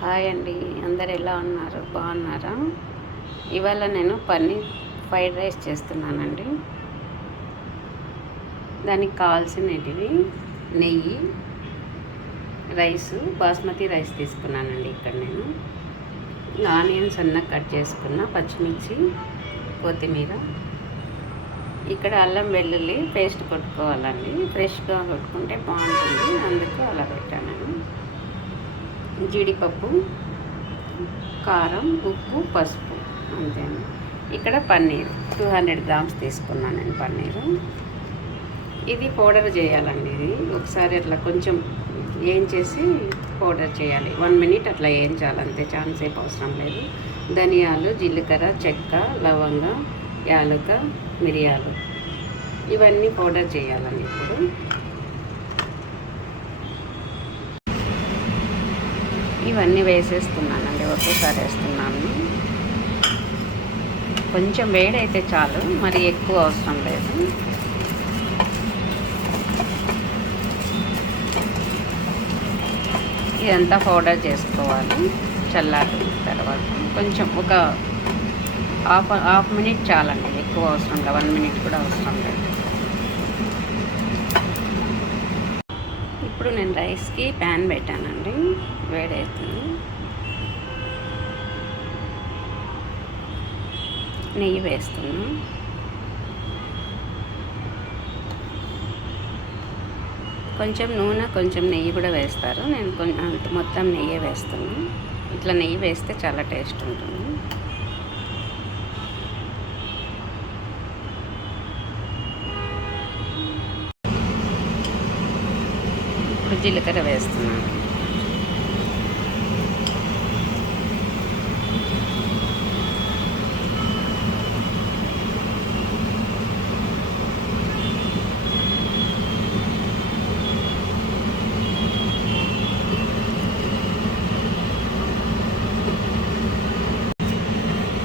Hi అండి, అందరు ఎలా ఉన్నారు? బాగున్నారా? ఇవాళ నేను పన్నీర్ ఫ్రైడ్ రైస్ చేస్తున్నానండి. దానికి కావాల్సినవి నెయ్యి, రైసు బాస్మతి రైస్ తీసుకున్నానండి. ఇక్కడ నేను ఆనియన్స్ సన్నగా కట్ చేసుకున్న, పచ్చిమిర్చి, కొత్తిమీర, ఇక్కడ అల్లం వెల్లుల్లి పేస్ట్ కొట్టుకోవాలండి. ఫ్రెష్గా కొట్టుకుంటే బాగుంటుంది, అందుకు అలా పెట్టాను. జీడిపప్పు, కారం, ఉప్పు, పసుపు, అంతేనా. ఇక్కడ పన్నీర్ 200 గ్రామ్స్ తీసుకున్నాను నేను. పన్నీరు ఇది పౌడర్ చేయాలండి. ఇది ఒకసారి అట్లా కొంచెం వేయించేసి పౌడర్ చేయాలి. 1 మినిట్ అట్లా వేయించాలి అంతే, చాలాసేపు అవసరం లేదు. ధనియాలు, జీలకర్ర, చెక్క, లవంగ, యాలక, మిరియాలు ఇవన్నీ పౌడర్ చేయాలండి. ఇప్పుడు ఇవన్నీ వేసేస్తున్నానండి, ఒకేసారి వేస్తున్నాను. కొంచెం వేడైతే చాలు, మరి ఎక్కువ అవసరం లేదు. ఇదంతా పౌడర్ చేసుకోవాలి. చల్లారిన తర్వాత కొంచెం ఒక హాఫ్ మినిట్ చాలండి, ఎక్కువ అవసరం లేదు. 1 మినిట్ కూడా అవసరం లేదు. ఇప్పుడు నేను రైస్కి ప్యాన్ పెట్టానండి, వేడవుతుంది. నెయ్యి వేస్తున్నా. కొంచెం నూనె, కొంచెం నెయ్యి కూడా వేస్తారు. నేను మొత్తం నెయ్యి వేస్తున్నాను. ఇట్లా నెయ్యి వేస్తే చాలా టేస్ట్ ఉంటుంది. ఇప్పుడు జీలకర్ర వేస్తున్నాను.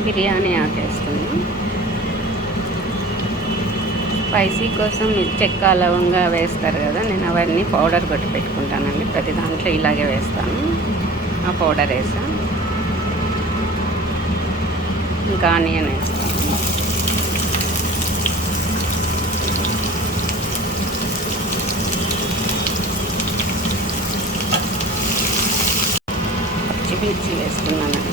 బిర్యానీ ఆకు వేస్తున్నాను. స్పైసీ కోసం చెక్క, లవంగా వేస్తారు కదా, నేను అవన్నీ పౌడర్ కొట్టి పెట్టుకుంటానండి. ప్రతి దాంట్లో ఇలాగే వేస్తాను. ఆ పౌడర్ వేసాను. ఇంకా ఆనియన్ వేస్తాను. పచ్చిమిర్చి వేస్తున్నానండి.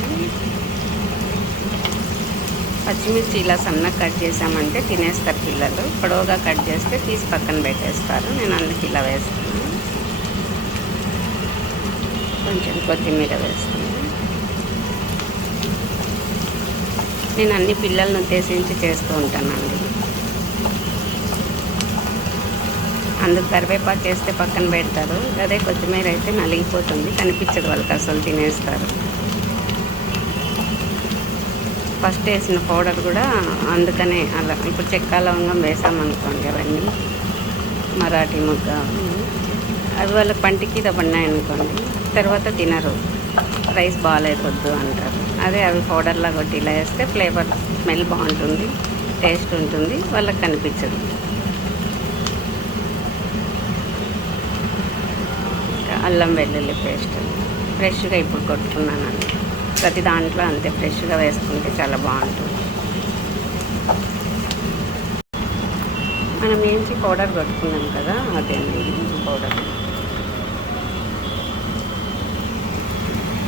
పచ్చిమిర్చి ఇలా సన్నగా కట్ చేసామంటే తినేస్తారు పిల్లలు. పొడవుగా కట్ చేస్తే తీసి పక్కన పెట్టేస్తారు. నేను అందుకు ఇలా వేస్తున్నాను. కొంచెం కొత్తిమీర వేస్తున్నాను. నేను అన్ని పిల్లలను ఉద్దేశించి చేస్తూ ఉంటానండి. అందుకు కరివేపాకు చేస్తే పక్కన పెడతారు, అదే కొత్తిమీర అయితే నలిగిపోతుంది, కనిపించదు వాళ్ళకి, అసలు తినేస్తారు. ఫస్ట్ వేసిన పౌడర్ కూడా అందుకనే అలా. ఇప్పుడు చెక్క, లవంగం వేసామనుకోండి, అవన్నీ మరాఠీ ముగ్గ అవి వాళ్ళకి పంటికి దపడినాయనుకోండి, తర్వాత తినరు, రైస్ బాగాలేకొద్దు అంటారు. అదే అవి పౌడర్లా కొట్టి ఇలా వేస్తే ఫ్లేవర్, స్మెల్ బాగుంటుంది, టేస్ట్ ఉంటుంది, వాళ్ళకి కనిపించదు. అల్లం వెల్లుల్లి పేస్ట్ ఫ్రెష్గా ఇప్పుడు కొట్టుకున్నానండి. ప్రతి దాంట్లో అంతే ఫ్రెష్గా వేసుకుంటే చాలా బాగుంటుంది. మనం ఏంచి పౌడర్ కొట్టుకున్నాం కదా, అదేండి పౌడర్.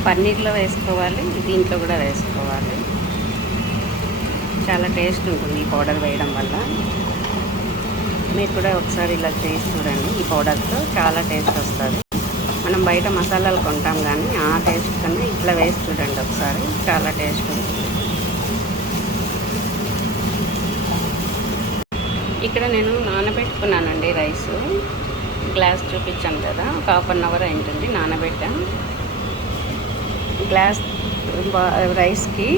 పన్నీర్లో వేసుకోవాలి, దీంట్లో కూడా వేసుకోవాలి. చాలా టేస్ట్ ఉంటుంది ఈ పౌడర్ వేయడం వల్ల. మీరు కూడా ఒకసారి ఇలా చేసి చూడండి. ఈ పౌడర్తో చాలా టేస్ట్ వస్తుంది. మనం బయట మసాలాలు కొంటాం, కానీ ఆ టేస్ట్ కన్నా ఇట్లా వేసి చూడండి ఒకసారి, చాలా టేస్ట్ ఉంటుంది. ఇక్కడ నేను నానబెట్టుకున్నానండి రైసు. గ్లాస్ చూపించాను కదా, ఒక ½ అవర్ అయింటుంది నానబెట్టాను. గ్లాస్ రైస్కి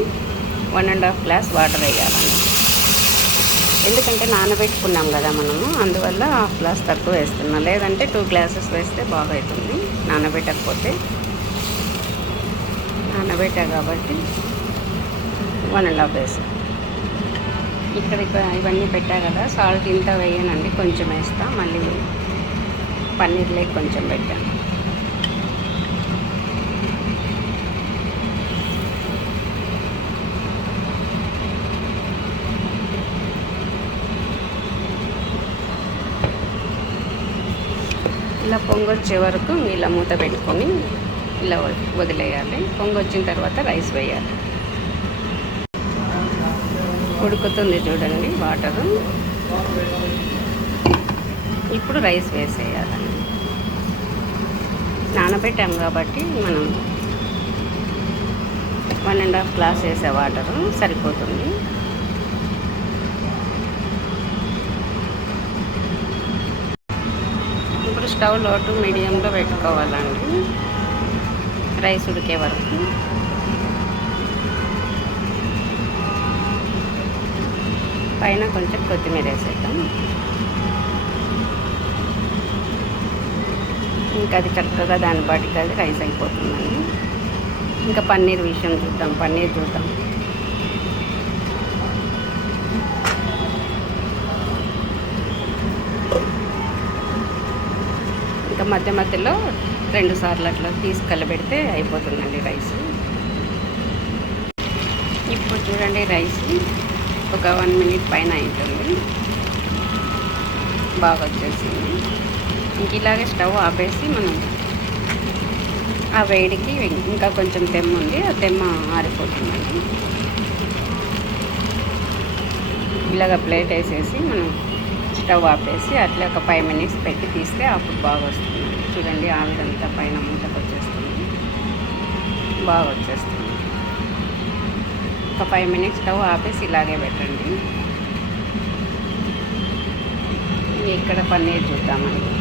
1½ గ్లాస్ వాటర్ వేయాలండి. ఎందుకంటే నానబెట్టుకున్నాం కదా మనము, అందువల్ల ½ గ్లాస్ తక్కువ వేస్తున్నాం. లేదంటే 2 గ్లాసెస్ వేస్తే బాగా అవుతుంది. నానబెట్టకపోతే, నానబెట్టా కాబట్టి 1½ వేస్తాం. ఇక్కడ ఇవన్నీ పెట్టా కదా, సాల్ట్ ఇంత వేయనండి, కొంచెం వేస్తా. మళ్ళీ పన్నీర్లే కొంచెం పెట్టాను. పొంగొచ్చే వరకు ఇలా మూత పెట్టుకొని ఇలా వదిలేయాలి. పొంగొచ్చిన తర్వాత రైస్ వేయాలి. ఉడుకుతుంది చూడండి వాటరు. ఇప్పుడు రైస్ వేసేయాలండి. నానబెట్టాం కాబట్టి మనం 1.5 గ్లాస్ వేసే వాటరు సరిపోతుంది. ఇప్పుడు స్టవ్ లో టు మీడియంలో పెట్టుకోవాలండి రైస్ ఉడికే వరకు. పైన కొంచెం కొత్తిమీర వేసేద్దాం. ఇంకా అది చక్కగా దాని పాటికి అది రైస్ అయిపోతుందండి. ఇంకా పన్నీర్ విషయం చూద్దాం. పన్నీర్ చూద్దాం. ఇంకా మధ్య మధ్యలో 2 సార్లు అట్లా తీసి కలబెడితే అయిపోతుందండి రైస్. ఇప్పుడు చూడండి రైస్ ఒక 1 మినిట్ పైన అవుతుంది. బాగా వచ్చేసింది. ఇంక ఇలాగే స్టవ్ ఆపేసి మనం ఆ వేడికి ఇంకా కొంచెం తెమ్మ ఉంది, ఆ తెమ్మ ఆరిపోతుందండి. ఇలాగ ప్లేట్ వేసేసి మనం స్టవ్ ఆపేసి అట్లా ఒక 5 మినిట్స్ పెట్టి తీస్తే అప్పుడు బాగా వస్తుంది. చూడండి ఆవిరంతా పైన మూతకు వచ్చేస్తుంది, బాగా వచ్చేస్తుంది. ఒక 5 మినిట్స్ స్టవ్ ఆపేసి ఇలాగే పెట్టండి. ఇక్కడ పన్నీర్ చూద్దామండి.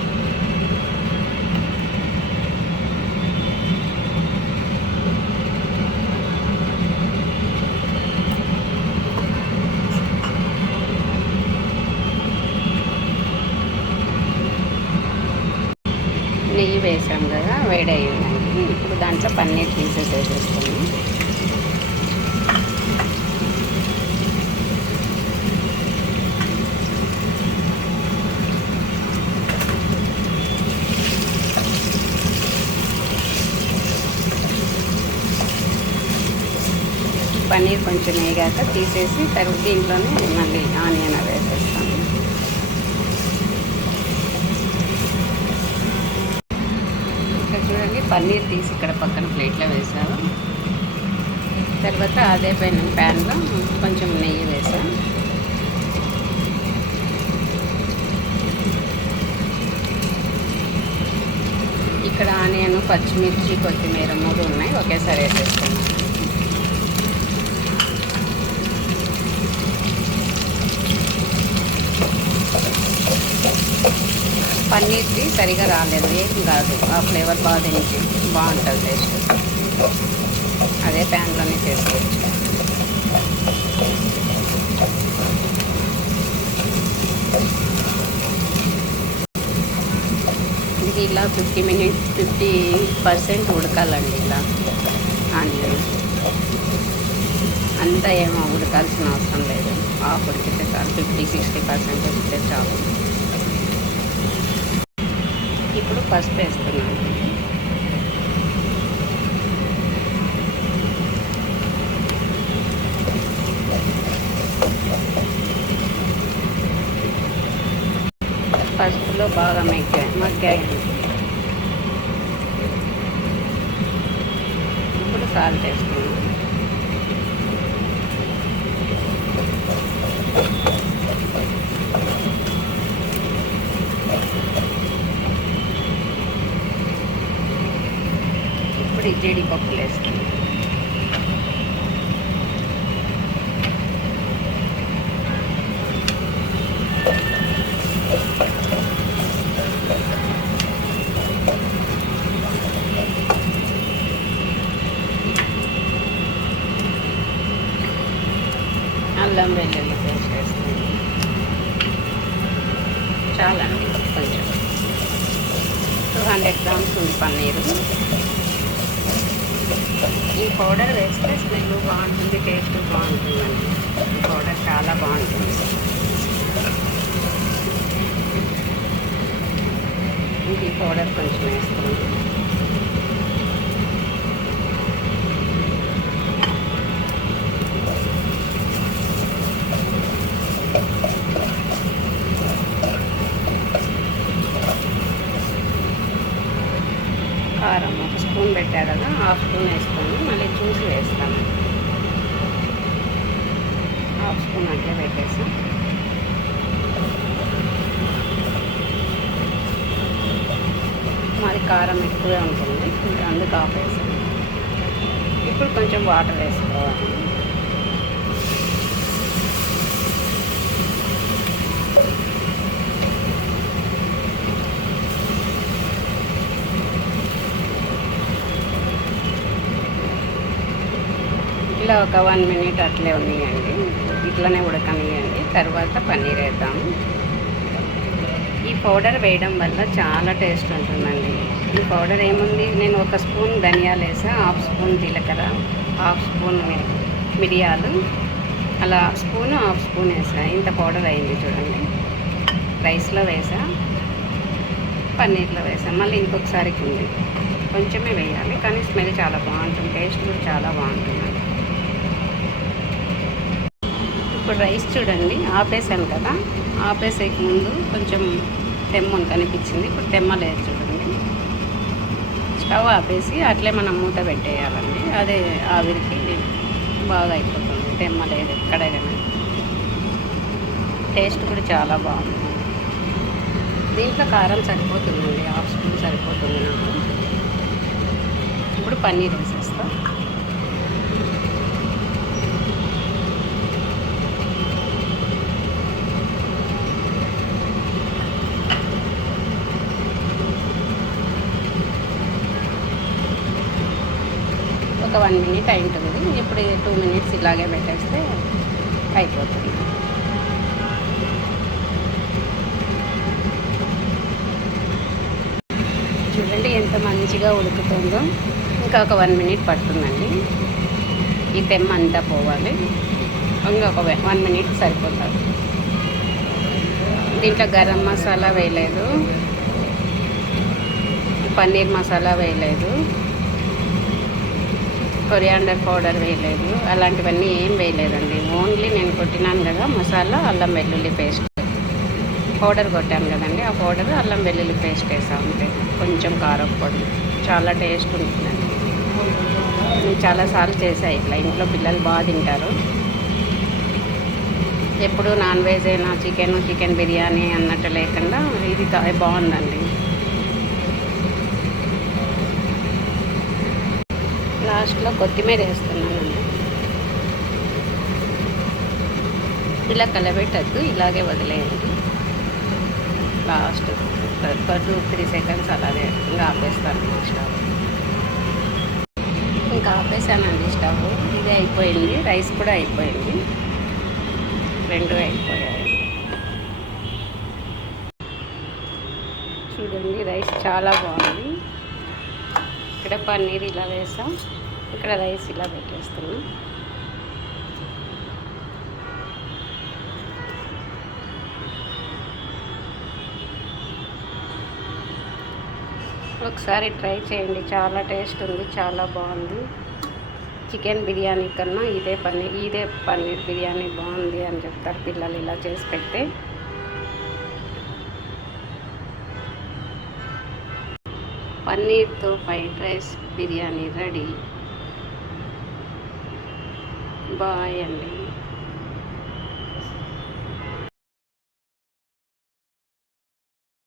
నెయ్యి వేసాం కదా, వేడయ్యిందండి. ఇప్పుడు దాంట్లో పన్నీర్ పీసెస్ వేసేసుకున్నాం. పన్నీర్ కొంచెం వేగాక తీసేసి తర్వాత దీంట్లోనే మళ్ళీ ఆనియన్ వేసేస్తాము. ఇక్కడ చూడండి పన్నీర్ తీసి ఇక్కడ పక్కన ప్లేట్లో వేసాము. తర్వాత అదే ప్యాన్లో కొంచెం నెయ్యి వేసాం. ఇక్కడ ఆనియన్, పచ్చిమిర్చి, కొత్తిమీర 3 ఉన్నాయి, ఒకేసారి వేసేస్తున్నాం. పన్నీర్ది సరిగా రాలేదు, ఏం కాదు. ఆ ఫ్లేవర్ బాగా తింటే బాగుంటుంది టేస్ట్. అదే ప్యాన్లోనే చేసుకోవచ్చు. ఇది ఇలా 50% ఉడకాలండి. ఇలా ఆనియన్ అంతా ఏమో ఉడకాల్సిన అవసరం లేదు. హాఫ్ ఉడికితే చాలు, 50-60% ఉడికితే చాలు. ఇప్పుడు పసుపు వేస్తున్నాను. పసుపులో బాగా మగ్గాయి. ఇప్పుడు సాల్ట్ వేస్తున్నాను. ఇప్పుడు జీడిపప్పులు వేస్తాను. అల్లం వెల్లుల్లి పేస్ట్ వేస్తాను. చాలండి, కొంచెం 200 గ్రామ్స్ ఉంది పన్నీరు. ఈ పౌడర్ వేస్తే స్మెల్ బాగుంటుంది, టేస్ట్ బాగుంటుందండి. ఈ పౌడర్ చాలా బాగుంటుంది. ఈ పౌడర్ కొంచెం వేస్తాను. హాఫ్ స్పూన్ వేస్తాను, మళ్ళీ చూసి వేస్తాను. హాఫ్ స్పూన్ అట్లే పెట్టేసి మాది కారం ఎక్కువే ఉంటుంది, అందుకు ఆఫ్ వేసాను. ఇప్పుడు కొంచెం వాటర్ వేసుకోవాలి. ఇలా ఒక 1 మినిట్ అట్లే ఉన్నాయండి, ఇట్లనే ఉడకనియండి. తర్వాత పన్నీర్ వేద్దాము. ఈ పౌడర్ వేయడం వల్ల చాలా టేస్ట్ ఉంటుందండి. ఈ పౌడర్ ఏముంది, నేను 1 స్పూన్ ధనియాలు వేసా, హాఫ్ స్పూన్ జీలకర్ర, హాఫ్ స్పూన్ మిరియాలు, అలా హాఫ్ స్పూన్ వేసా. ఇంత పౌడర్ అయింది చూడండి. రైస్లో వేసా, పన్నీర్లో వేసా, మళ్ళీ ఇంకొకసారి ఉంది. కొంచెమే వేయాలి, కానీ స్మెల్ చాలా బాగుంటుంది, టేస్ట్ కూడా చాలా బాగుంటుందండి. ఇప్పుడు రైస్ చూడండి, ఆపేసాను కదా, ఆపేసేకి ముందు కొంచెం తెమ్మని కనిపించింది, ఇప్పుడు తెమ్మ లేదు చూడండి. స్టవ్ ఆపేసి అట్లే మనం మూత పెట్టేయాలండి, అదే ఆవిరికి బాగా అయిపోతుంది. తెమ్మ లేదు ఎక్కడే కానీ. టేస్ట్ కూడా చాలా బాగుంటుంది. దీంట్లో కారం సరిపోతుందండి, హాఫ్ స్పూన్ సరిపోతుంది నాకు. ఇప్పుడు పన్నీర్ వేసేస్తా. ఒక 1 మినిట్ అయి ఉంటుంది. ఇప్పుడు 2 మినిట్స్ ఇలాగే పెట్టేస్తే అయిపోతుంది. చూడండి ఎంత మంచిగా ఉడుకుతుందో. ఇంకా ఒక 1 మినిట్ పడుతుందండి, ఈ తెమ్మ అంతా పోవాలి. ఇంకా ఒక 1 మినిట్ సరిపోతుంది. దీంట్లో గరం మసాలా వేయలేదు, పన్నీర్ మసాలా వేయలేదు, కొరియాండర్ పౌడర్ వేయలేదు, అలాంటివన్నీ ఏం వేయలేదండి. ఓన్లీ నేను కొట్టినాను కదా మసాలా, అల్లం వెల్లుల్లి పేస్ట్ పౌడర్ కొట్టాను కదండి, ఆ పౌడర్ అల్లం వెల్లుల్లి పేస్ట్ వేసాను అంతే. కొంచెం కారం పొడి, చాలా టేస్ట్ ఉంటుందండి. నేను చాలాసార్లు చేసాను ఇట్లా, ఇంట్లో పిల్లలు బాగా తింటారు. ఎప్పుడు నాన్ వెజ్ అయినా చికెన్ బిర్యానీ అన్నట్టు లేకుండా ఇది బాగుందండి. లాస్ట్లో కొత్తిమీర వేస్తున్నానండి. ఇలా కలబెట్టద్దు, ఇలాగే వదిలేయండి. లాస్ట్ ఒక 2-3 సెకండ్స్ అలాగే ఇంకా ఆపేస్తాను స్టవ్. ఇంకా ఆపేసానండి స్టవ్. ఇది అయిపోయింది, రైస్ కూడా అయిపోయింది, 2 అయిపోయాయి. చూడండి రైస్ చాలా బాగుంది. ఇక్కడ పన్నీర్ ఇలా వేసాం, ఇక్కడ రైస్ ఇలా పెట్టేస్తున్నాం. ఒకసారి ట్రై చేయండి, చాలా టేస్ట్ ఉంది, చాలా బాగుంది. చికెన్ బిర్యానీ కన్నా ఇదే పన్నీర్ బిర్యానీ బాగుంది అని చెప్తారు పిల్లలు ఇలా చేసి పెడితే. పన్నీర్తో fried rice biryani ready. Bye అండి.